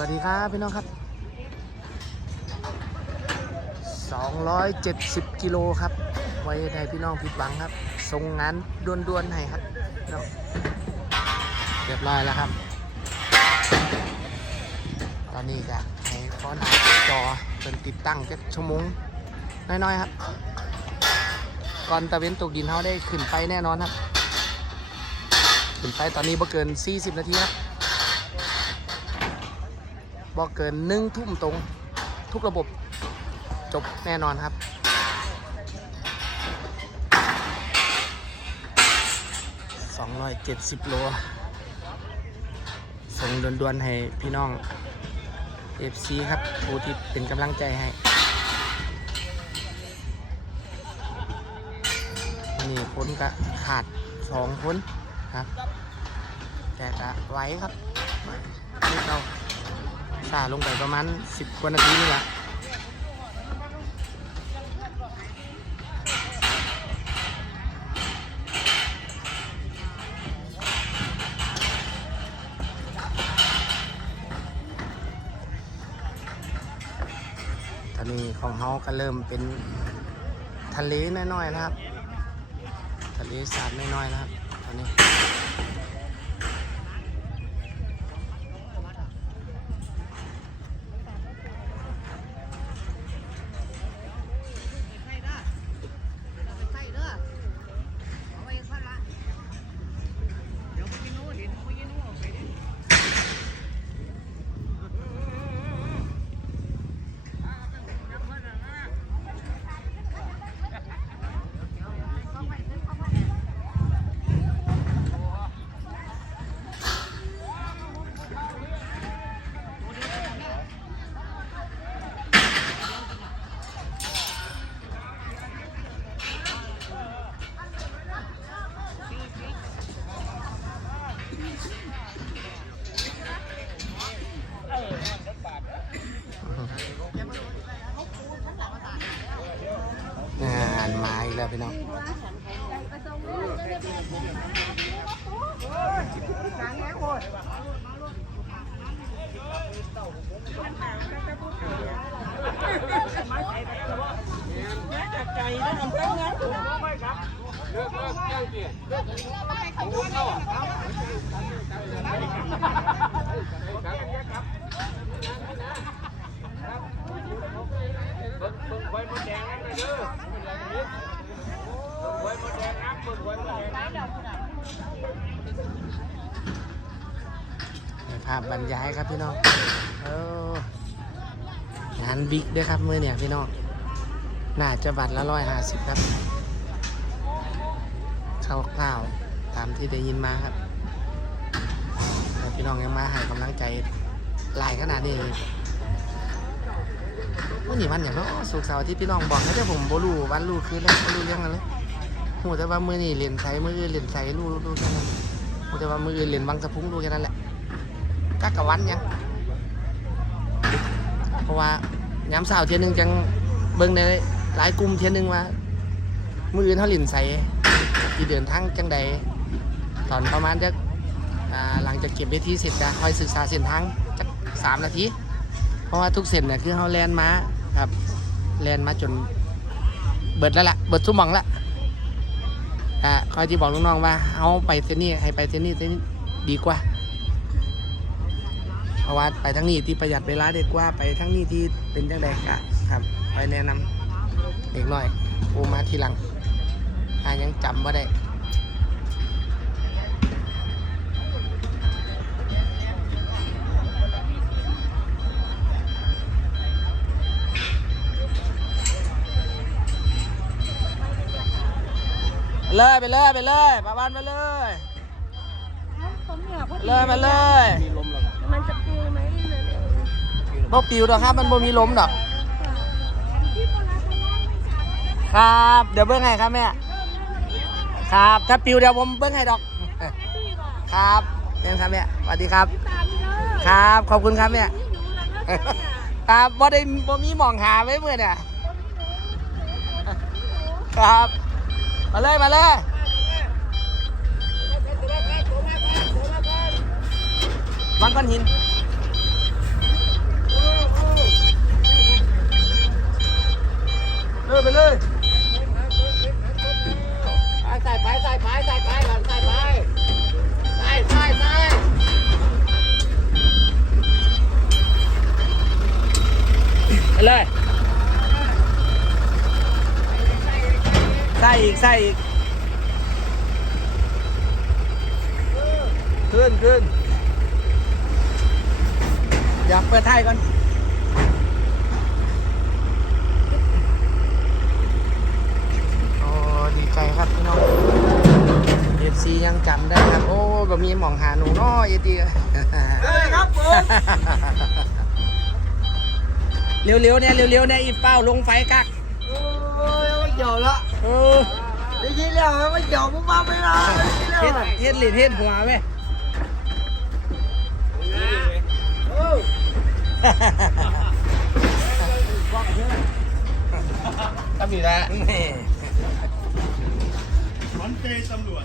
วัสดีครับพี่น้องครับ 270 กิโลครับ ไว้ให้พี่น้องผิดหวังครับส่งงานด่วนๆให้ครับพี่น้องเรียบร้อยแล้วครับ ตอนนี้ก็ให้ข้อหน้าจอเป็นติดตั้งแค่ชั่วโมงน้อยๆครับ ก่อนตะเวนตกดินเขาได้ขึ้นไปแน่นอนครับ ขึ้นไปตอนนี้บ่เกิน 40 นาทีครับ บอกเกินหนึ่งทุ่มตรง ทุกระบบจบแน่นอนครับ 270 โล ส่งด่วนๆ ให้พี่น้อง FC ครับผู้ที่เป็นกำลังใจให้ นี่พ้นก็ขาดสองพ้นครับ แต่ก็ไหวครับไหวนิดเรา ซาลงไปประมาณ 10กว่านาทีนี่แหละตอนนี้ของเขาก็เริ่มเป็นทะเลน้อยๆนะครับ ทะเลสาบน้อยๆนะครับตอนนี้ มาอีกแล้วพี่น้อง ภาพบรรยายครับพี่น้องงานบิ๊กด้วยครับมือเนี่ยพี่น้อง น่าจะบัตรละร้อยห้าสิบครับคร่าวตามที่ได้ยินมาครับพี่น้องยังมาให้กำลังใจหลายขนาดนี้เลยวันนี้วันอย่างเนาะสุกเสาร์อาที่พี่น้องบอกนะแต่ผมบ่รู้วันรูคืนเลยบ่รู้เรื่องกันเลย หูแต่ว่ามือนี่เรียนไซมืออื่นเรียนไซรู้รู้รู้แค่นั้นหูแต่ว่ามืออื่นเรียนบางสะพุงรู้แค่นั้นแหละกักกะวันยังเพราะว่าย้ำสาวเทียนหนึ่งจังเบิ่งในหลายกลุ่มเทียนหนึ่งว่ามืออื่นเขาหลินใส่ที่เดินทางจังใดตอนประมาณจะหลังจากเก็บเวทีเสร็จจะคอยศึกษาเส้นทางจักสามนาทีเพราะว่าทุกเส้นเนี่ยคือเขาแลนมาครับแลนมาจนเบิดแล้วล่ะเบิดทุ่มมองละ อ่าคอยที่บอกลูกน้องว่าเขาไปเซนี่ให้ไปเซนี่เซนี่ดีกว่า เพราะว่าไปทั้งนี้ที่ประหยัดเวลาเด็กกว่าไปทั้งนี้ที่เป็นจังแดกะครับไปแนะนำเด็กน้อยปูมาทีหลังอายังจำว่าได้ เลยไปเลยไปเลยมาบ้านไปเลยไปเลยมาเลยมันจะปิวไหมนั่นเองบ่ปิวดอกครับ มันบ่มีลมดอกครับ เดี๋ยวเบิ้งให้ครับแม่ครับ ถ้าปิวเดี๋ยวผมเบิ้งให้ดอก ครับเนี่ยครับแม่สวัสดีครับตามเด้อครับ ขอบคุณครับแม่อยู่แล้วนะครับบ่ได้บ่มีหมองหาไว้เมื่อเนี่ยครับ มาเลย มาเลยวังก้อนหินเลยไปเลยใส่ไปใส่ไปใส่ไปหลังใส่ไปใส่ใส่ใส่ไปเลย อีกขึ้นขึ้นอยากเปิดไทยก่อนโอ้ดีใจครับพี่น้อง FC ยังจำได้ครับ โอ้บะมีหมองหาหนูน้อยตีเอ้ยครับผมเร็วๆเนี่ยเร็วๆเนี่ยอีเป้าลงไฟกักโอ้ยไม่เกี่ยวละเออ ได้ยินแล้วไม่เกี่ยวมึงมาไม่ได้ได้ยินแล้วเฮ็ดเฮ็ดหลินเฮ็ดหัวเว้ยโอ้ทำอยู่แล้วนี่มันเจตำรวจ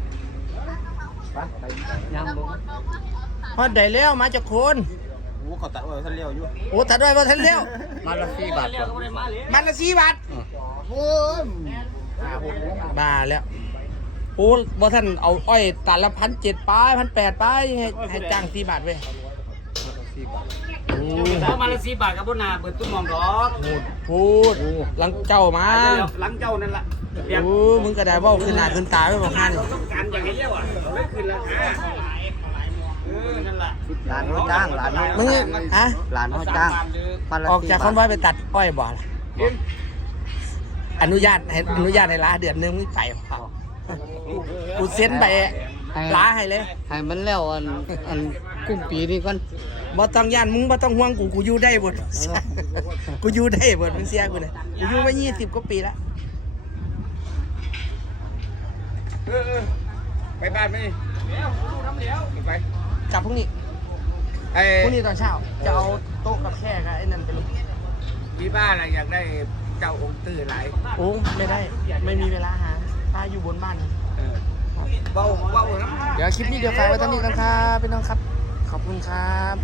ฮอดได้แล้วมาจากโคนโหเขาตัดไว้ท่านเลี้ยวอยู่โอ้ถัดไว้บ่ทันเร็วมาละสี่บาทก่อนมันละสี่บาทโอ้ยบ้าแล้วโอ้บ่ท่านเอาอ้อยตัดละพันเจ็ดป้ายพันแปดป้ายให้ให้จ้างสี่บาทเว้ยโอ้เอามาละสี่บาทกับบนนาเปิดตุ้มมองดอกพูดหลังเจ้ามาหลังเจ้านั่นแหละเรียก โอ้มึงก็ได้เว่าขึ้นหน้าขึ้นตาไว้บอกฮันต้องการอย่างนี้เรียกว่าไม่ขึ้นราคาเออนั่นแหละหลานเขาจ้างหลานมึงอะหลานเขาจ้างออกจากคอนไว้บาไปตัดอ้อยบ่ล่ะอนุญาตให้อนุญาตในร้านเดือนหนึงไมึงไปบ่กูเซ็นไปล้าให้เลยให้มันแล้วอันอันกุ้งปีนี่ก่อนบ่ต้องย่านมึงบ่ต้องห่วงกูกูอยู่ได้เบดกูอยู่ได้เบดมึงเสียกูเลยกูอยู่มายี่สิบกว่าปีแล้ว ไปบ้านไหมไป กลับพรุ่งนี้ไอ้พรุ่งนี้ตอนเช้า จะเอาโต๊ะกับแค่กับไอ้นั่นไปลงที่บ้านอะไรอยากได้เจ้าองค์ตื่นหลายโอ้ไม่ได้ ไม่มีเวลาหาป้าอยู่บนบ้านเบาเบาน้ำ เดี๋ยวคลิปนี้เดี๋ยวฝากไว้ตอนนี้กันครับพี่น้องครับ ขอบคุณครับ